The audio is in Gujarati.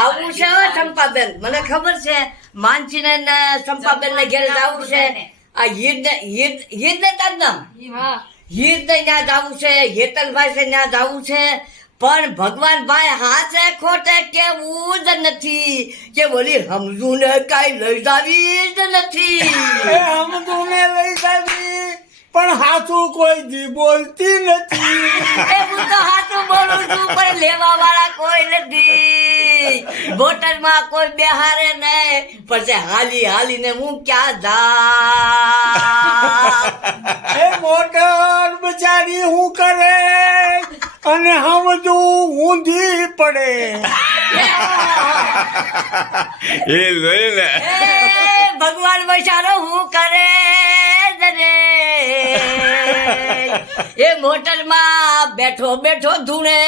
આવું છે ચંપાબેન, મને ખબર છે માનસી ને ચંપાબેન ને ઘેર જવું છે. આ હીર ને તાર નામ હીર ને ત્યાં જવું છે, હેતલભાઈ છે ત્યાં જવું છે. પણ ભગવાન ભાઈ હાથે ખોટે કેવું જ નથી કે બોલી સમજુ ને કઈ લઈ જાવી જ નથી. સમજુ ને લઈ જાવી પણ હાથું કોઈ દી બોલતી નથી. હું તો હાથું બોલું છું પણ લેવા વાળા કોઈ નથી. બોટલ માં કોઈ બેહારે નહીં, પછી હાલી હાલીને હું ક્યાં જા. એ મોટર બચારી હું કરે અને સમજુ ઊંધી પડે. એ જોઈ ને ભગવાન બચારો હું કરે રે. એ મોટર માં બેઠો બેઠો ધૂણે